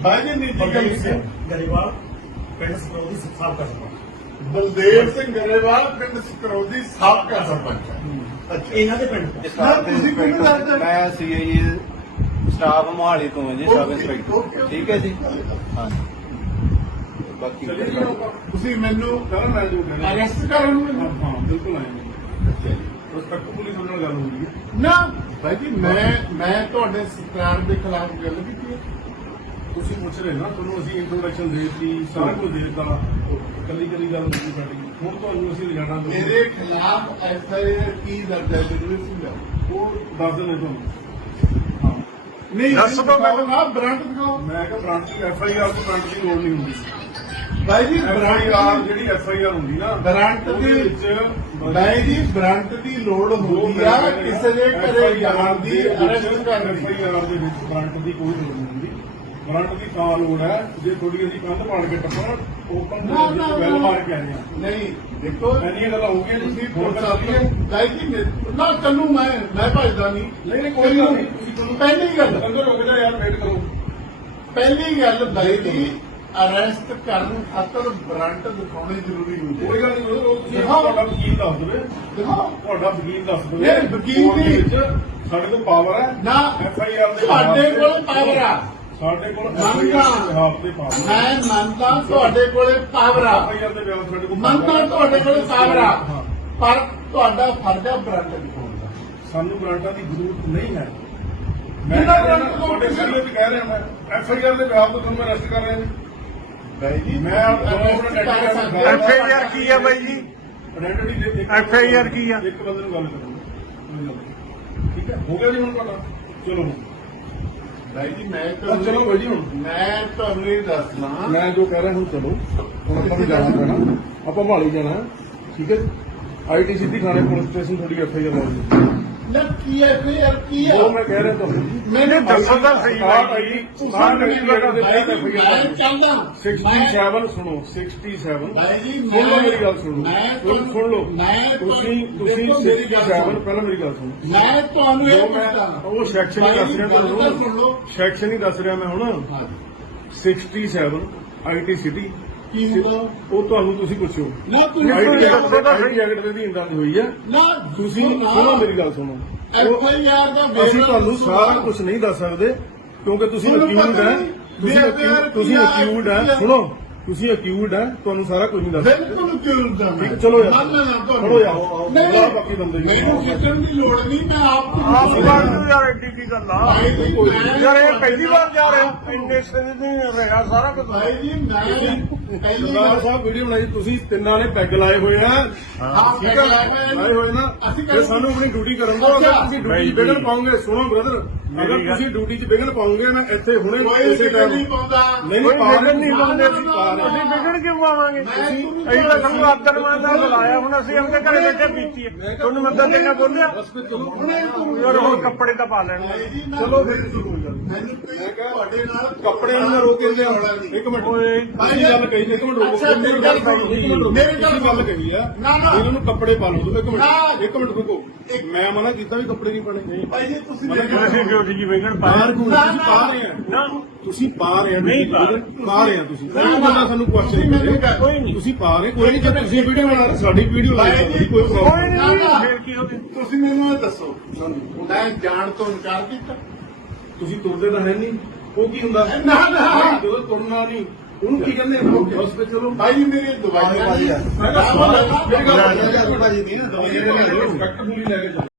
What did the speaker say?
ਜੀ ਬਲਦੇਵ ਸੀ ਸਿੰਘ ਗਰੇਵਾਲ ਪਿੰਡ ਸਕਰੋਦੀ ਸਾਬਕਾ ਸਰਪੰਚ। ਬਲਦੇਵ ਸਿੰਘ ਗਰੇਵਾਲ ਪਿੰਡ ਸਕਰੋਦੀ ਸਾਬਕਾ ਸਰਪੰਚ ਹੈ। ਅੱਛਾ। ਇਹਨਾਂ ਦੇ ਪਿੰਡ। ਨਾ, ਤੁਸੀਂ ਕਿਹਨੂੰ ਦੱਸਦੇ? ਮੈਂ ਸੀਆਈਏ ਸਟਾਫ ਮੋਹਾਲੀ ਤੋਂ ਹਾਂ ਜੀ ਸਬ ਇੰਸਪੈਕਟਰ। ਠੀਕ ਹੈ ਜੀ? ਹਾਂਜੀ ਬਾਕੀ ਤੁਸੀਂ ਮੈਨੂੰ ਕਰਨ ਮੈਂ ਜੋ ਅਰੈਸਟ ਕਰਨ ਨੂੰ ਹਾਂ ਬਿਲਕੁਲ ਆਏ ਰਿਸਪੈਕਟ ਪੁਲਿਸ ਨਾਲ ਗੱਲ ਹੋਈ ਹੈ। ਨਾ। ਭਾਈ ਜੀ ਮੈਂ ਮੈਂ ਤੁਹਾਡੇ ਸਰਕਾਰ ਦੇ ਖਿਲਾਫ ਗੱਲ ਕੀਤੀ ਹੈ। ਤੁਸੀਂ ਪੁੱਛ ਰਹੇ ਨਾ ਤੁਹਾਨੂੰ ਅਸੀਂ ਇੰਟਰੋਡਕਸ਼ਨ ਦੇ ਦਿੱਤੀ ਸਾਰਾ ਕੁਝ ਦੇ ਦਿੱਤਾ। ਕੱਲੀ ਕੱਲੀ ਗੱਲ ਨਹੀਂ ਸਾਡੀ। ਹੁਣ ਤੁਹਾਨੂੰ ਅਸੀਂ ਲਿਜਾਣਾ ਮੇਰੇ ਖਿਲਾਫ ਐਫਆਈਆਰ ਕੀ ਦਰਜ ਹੈ ਜਰੂਰ ਸਿੰਘ ਉਹ ਦੱਸ ਦਿੰਦੇ ਤੁਹਾਨੂੰ। ਹਾਂ। ਨਹੀਂ ਦੱਸ ਦਿਓ ਮੈਂ ਨਾ ਬ੍ਰਾਂਡ ਦਿਖਾਓ। ਮੈਂ ਕਿਹਾ ਬ੍ਰਾਂਚ ਐਫ ਆਈ ਆਰ ਤੋਂ ਬ੍ਰਾਂਚ ਦੀ ਲੋੜ ਨਹੀਂ ਹੁੰਦੀ। ਭਾਈ ਜੀ ਐਫ ਆਈ ਆਰ ਬ੍ਰਾਂਡ ਜਿਹੜੀ ਐਫ ਆਈ ਆਰ ਹੁੰਦੀ ਨਾ ਬ੍ਰਾਂਡ ਦੀ ਵਿੱਚ ਭਾਈ ਜੀ ਬ੍ਰਾਂਡ ਦੀ ਲੋੜ ਹੁੰਦੀ ਆ ਕਿਸੇ ਦੇ ਘਰੇ ਜਾਣ ਦੀ ਅਰੈਸਟ ਕਰਨ ਐਫ ਦੀ। ਆਈ ਆਰ ਦੇ ਵਿੱਚ ਬ੍ਰਾਂਚ ਦੀ ਕੋਈ ਲੋੜ ਨਹੀਂ ਹੁੰਦੀ। ਬ੍ਰਾਂਚ ਦੀ ਤਾਂ ਲੋੜ ਹੈ ਜੇ ਥੋੜੀ ਅਸੀਂ ਕੰਧ ਪਾੜ ਕੇ ਟੱਪਣ ਓਪਨ ਵੈਲ। ਮਾਰ ਕੇ ਆਏ ਨਹੀਂ ਦੇਖੋ ਇੰਨੀਆਂ ਗੱਲਾਂ ਹੋ ਗਈਆਂ ਤੁਸੀਂ ਫੋਨ ਕਰ ਲਈਏ ਭਾਈ ਜੀ ਮੈਂ- ਨਾ ਤੈਨੂੰ ਮੈਂ ਮੈਂ ਭਜਦਾ ਨਹੀਂ। ਨਹੀਂ ਕੋਈ ਨਹੀਂ। ਤੁਸੀਂ ਚਲੋ ਪਹਿਲੀ ਗੱਲ ਅੰਦਰ ਰੁਕ ਜਾ ਯਾਰ ਵੇਟ ਕਰੋ। ਪਹਿਲੀ ਗੱਲ ਬਾਈ ਜੀ ਅਰੈਸਟ ਕਰਨ ਖਾਤਰ ਬ੍ਰਾਂਡ ਦਿਖਾਉਣੀ ਜ਼ਰੂਰੀ ਹੁੰਦੀ ਕੋਈ ਗੱਲ ਨਹੀਂ ਉਹ ਤੁਸੀਂ। ਤੁਹਾਡਾ ਵਕੀਲ ਦੱਸ ਦੇਵੇ। ਦਿਖਾਓ। ਤੁਹਾਡਾ ਵਕੀਲ ਦੱਸ ਦੇਵੇ। ਨਹੀਂ, ਵਕੀਲ ਦੇ ਸਾਡੇ ਕੋਲ ਪਾਵਰ ਹੈ। ਨਾ ਐਫ ਆਈ ਆਰ ਦੇ ਖਿਲਾਫ਼। ਕੋਲ ਪਾਵਰ ਆ। ਸਾਡੇ ਕੋਲ ਮੰਨਦਾ। ਐਫ ਆਈ ਆਰ ਤੇ ਮੈਂ ਮੰਨਦਾ ਤੁਹਾਡੇ ਕੋਲੇ ਪਾਵਰ ਆ। ਐਫ ਆਈ ਆਰ ਦੇ ਬਿਆਨ ਸਾਡੇ ਕੋਲ ਮੰਨਦਾ ਤੁਹਾਡੇ ਕੋਲੇ ਪਾਵਰ ਆ। ਹਾਂ। ਪਰ ਤੁਹਾਡਾ ਫਰਜ਼ ਆ ਬ੍ਰਾਂਡ ਦਿਖਾਉਣ ਦਾ। ਸਾਨੂੰ ਗ੍ਰਾਂਟਾਂ ਦੀ ਜ਼ਰੂਰਤ ਨਹੀਂ ਹੈ। ਮੈਂ ਤੁਹਾਡੇ ਕਿਸੇ- ਸਾਹਮਣੇ ਵੀ ਕਹਿ ਰਿਹਾ ਮੈਂ। ਐਫ ਆਈ ਆਰ ਦੇ ਬਿਆਨ ਤੋਂ ਤੁਹਾਨੂੰ ਮੈਂ ਅਰੈਸਟ ਕਰ ਰਿਹਾ ਜੀ ਬਾਈ ਜੀ ਮੈਂ ਸਕਦੇ ਹਾਂ। FIR ਕੀ ਹੈ ਬਾਈ ਜੀ? ਦੇ ਇੱਕ- FIR ਕੀ ਆ? ਇੱਕ ਬੰਦੇ ਨੂੰ ਗੱਲ ਕਰੂੰਗਾ ਠੀਕ ਹੈ? ਹੋ ਗਿਆ ਜੀ ਹੁਣ ਪਤਾ ਚਲੋ ਜੀ ਮੈਂ ਤਾਂ ਚਲੋ ਬਾਈ ਜੀ ਹੁਣ। ਮੈਂ ਤੁਹਾਨੂੰ ਇਹ ਦੱਸਣਾ ਮੈਂ ਜੋ ਕਹਿ ਰਿਹਾ ਹੁਣ ਚਲੋ। ਹੁਣ ਆਪਾਂ ਨੂੰ ਜਾਣਾ ਪੈਣਾ। ਆਪਾਂ ਮਾਲੀ ਜਾਣਾ। ਹੈ, ਠੀਕ ਹੈ ਆਈਟੀ ਸਿੱਧੀ ਥਾਣੇ ਪੁਲਿਸ ਸਟੇਸ਼ਨ ਥੋੜੀ ਐਫ ਆਈ ਆਰ ਨਾ ਕੀ ਹੈ ਫਿਰ ਕੀ ਹੈ? ਉਹ ਮੈਂ ਕਹਿ ਰਿਹਾ ਤੁਹਾਨੂੰ। ਮੈਨੂੰ ਦੱਸੋ ਤਾਂ ਸਹੀ ਬਾਈ ਜੀ। ਤੁਸੀਂ ਮੈਨੂੰ ਲਗਾ ਦੇ ਆਈ ਮੈਂ ਚਾਹੁੰਦਾ। 67 ਸੁਣੋ 67 ਬਾਈ ਜੀ ਸੁਣ ਲਓ ਮੇਰੀ ਗੱਲ ਸੁਣੋ। ਮੈਂ ਸੁਣ ਲਓ। ਮੈਂ ਤੁਸੀਂ ਤੁਸੀਂ ਦੇਖੋ ਮੇਰੀ ਗੱਲ 67 ਸੁਣੋ। ਪਹਿਲਾਂ ਮੇਰੀ ਗੱਲ ਸੁਣੋ। ਮੈਂ ਤੁਹਾਨੂੰ ਇਹ ਪੁੱਛਦਾ। ਉਹ ਸੈਕਸ਼ਨ ਹੀ ਦੱਸ ਰਿਹਾ ਤਾਂ ਤੁਹਾਨੂੰ। ਸੈਕਸ਼ਨ ਹੀ ਦੱਸ ਰਿਹਾ ਮੈਂ ਹੁਣ। ਹਾਂ 67 ਆਈਟੀ ਸਿਟੀ ਕੀ ਹੁੰਦਾ? ਉਹ ਤੁਹਾਨੂੰ ਤੁਸੀਂ ਪੁੱਛੋ। ਨਾ ਤੁਸੀਂ ਆਈਟੀ ਦੱਸੋ ਤਾਂ ਸਹੀ। ਐਕਟ ਦੇ ਅਧੀਨ ਦਰਜ ਹੋਈ ਹੈ ਨਾ ਤੁਸੀਂ ਸੁਣੋ ਮੇਰੀ ਗੱਲ ਸੁਣੋ। ਐਫ ਆਈ ਆਰ ਦਾ ਅਸੀਂ ਤੁਹਾਨੂੰ ਸਾਰਾ ਕੁਝ ਨਹੀਂ ਦੱਸ ਸਕਦੇ ਕਿਉਂਕਿ ਤੁਸੀਂ ਅਕਿਊਡ ਹੈ। ਤੁਸੀਂ ਅਕਿਊਡ ਹੈ। ਆ? ਸੁਣੋ ਤੁਸੀਂ ਅਕਿਊਡ ਹੈ। ਤੁਹਾਨੂੰ ਸਾਰਾ ਕੁਝ ਨਹੀਂ ਦੱਸ ਸਕਦੇ ਦਾ ਠੀਕ ਹੈ, ਚਲੋ ਯਾਰ। ਮੰਨ ਲੈਣਾ ਤੁਹਾਨੂੰ। ਚਲੋ ਯਾਰ। ਨਹੀਂ ਬਾਕੀ ਬੰਦੇ। ਮੈਨੂੰ ਖਿੱਚਣ ਦੀ ਲੋੜ ਨਹੀਂ ਮੈਂ ਆਪ ਆਪ ਨੂੰ ਯਾਰ ਐਡੀ ਕੀ ਗੱਲ ਆ? ਯਾਰ ਇਹ ਪਹਿਲੀ ਵਾਰ ਜਾ ਰਹੇ। ਇੰਨੇ ਸਿਰ ਨਹੀਂ ਰਿਹਾ ਸਾਰਾ ਕੁਝ ਭਾਈ ਜੀ ਮੈਂ ਪਹਿਲੀ ਵਾਰ ਸਾਹਿਬ ਵੀਡੀਓ ਬਣਾਈ ਤੁਸੀਂ ਤਿੰਨਾਂ ਨੇ ਪੈਗ ਲਾਏ ਹੋਏ ਆ। ਹਾਂ ਠੀਕ ਆ। ਲਾਏ ਹੋਏ ਨਾ। ਅਸੀਂ ਸਾਨੂੰ ਆਪਣੀ ਡਿਊਟੀ ਕਰਨ ਦਿਓ ਅਗਰ। ਤੁਸੀਂ ਡਿਊਟੀ ਜੀ। ਵਿਗਨ ਪਾਉਂਗੇ ਸੁਣੋ ਬ੍ਰਦਰ ਅਗਰ ਤੁਸੀਂ ਡਿਊਟੀ 'ਚ ਵਿਗਨ ਪਾਉਂਗੇ ਮੈਂ ਇੱਥੇ ਹੁਣੇ ਕੋਈ ਇਸੇ ਟਾਈਮ ਨਹੀਂ ਪਾਉਂਦਾ। ਨਹੀਂ ਪਾਉਂਦੇ। ਅਸੀਂ ਵਿਗੜ ਕਿਉਂ ਪਾਵਾਂਗੇ? ਅਸੀਂ ਤਾਂ ਸਾਨੂੰ ਆਦਨ ਮਾਨ ਦਾ ਬੁਲਾਇਆ ਹੁਣ ਅਸੀਂ ਆਪਣੇ ਘਰੇ ਬੈਠੇ ਪੀਤੀ ਹੈ। ਤੁਹਾਨੂੰ ਮੈਂ ਤਾਂ ਬੋਲਿਆ ਯਾਰ ਹੁਣ ਕੱਪੜੇ ਤਾਂ ਪਾ ਲੈਣਗੇ ਚਲੋ ਫਿਰ ਤੁਸੀਂ। ਮੈਨੂੰ ਕੋਈ ਤੁਹਾਡੇ ਨਾਲ ਕੱਪੜਿਆਂ ਨੂੰ ਮੈਂ ਰੋਕ ਕੇ ਲਿਆ ਇੱਕ ਮਿੰਟ। ਓਏ। ਤੁਸੀਂ ਗੱਲ ਕਹੀ ਇੱਕ ਮਿੰਟ ਰੁਕੋ। ਮੇਰੀ ਗੱਲ ਸੁਣੋ। ਮੇਰੀ ਗੱਲ ਕਹੀ ਆ। ਨਾ, ਨਾ। ਇਹਨਾਂ ਨੂੰ ਕੱਪੜੇ ਪਾ ਲਓ ਇੱਕ ਨਾ। ਮਿੰਟ ਇੱਕ ਮਿੰਟ ਰੁਕੋ। ਮੈਂ ਮਨਾ ਕੀਤਾ ਵੀ ਕੱਪੜੇ ਨਹੀਂ ਪਾਣੇ ਭਾਈ ਜੀ ਤੁਸੀਂ ਮਤਲਬ ਅਸੀਂ ਡਿਊਟੀ ਜੀ ਵਿਗੜ ਬਾਹਰ ਨਾ, ਤੁਸੀਂ। ਪਾ ਰਹੇ ਆ ਨਾ। ਤੁਸੀਂ ਪਾ ਰਹੇ ਆ ਨਹੀਂ ਪਾ। ਰਹੇ। ਆ ਤੁਸੀਂ। ਕੋਈ। ਬੰਦਾ ਸਾਨੂੰ ਕੁਐਸਚਨ ਮੈਨੂੰ ਕਰੇ ਕੋਈ ਨਹੀਂ। ਤੁਸੀਂ ਪਾ ਰਹੇ ਕੋਈ ਨਹੀਂ ਜੇ ਤੁਸੀਂ ਵੀਡੀਓ ਬਣਾ ਸਾਡੀ ਵੀਡੀਓ ਭਾਈ ਲਾਈ ਜੀ, ਕੋਈ ਪ੍ਰੋਬਲਮ। ਨਹੀਂ। ਫਿਰ ਕੀ ਹੋ ਗਿਆ? ਤੁਸੀਂ ਮੈਨੂੰ ਇਹ ਦੱਸੋ। ਮੈਂ ਜਾਣ ਤੋਂ ਇਨਕਾਰ ਕੀਤਾ। ਤੁਸੀਂ ਤੁਰਦੇ ਤਾਂ ਹੈ ਨਹੀਂ। ਉਹ ਕੀ ਹੁੰਦਾ? ਨਾ, ਨਾ। ਜਦੋਂ ਤੁਰਨਾ ਨਹੀਂ। ਉਹਨੂੰ ਕੀ ਕਹਿੰਦੇ ਆ? ਚਲੋ ਭਾਈ ਮੇਰੀ ਦਵਾਈਆਂ ਮੇਰੀ ਗੱਲ ਮੇਰੀ ਗੱਲ ਭਾਜੀ ਦੀ ਦਵਾਈ ਲੈ ਕੇ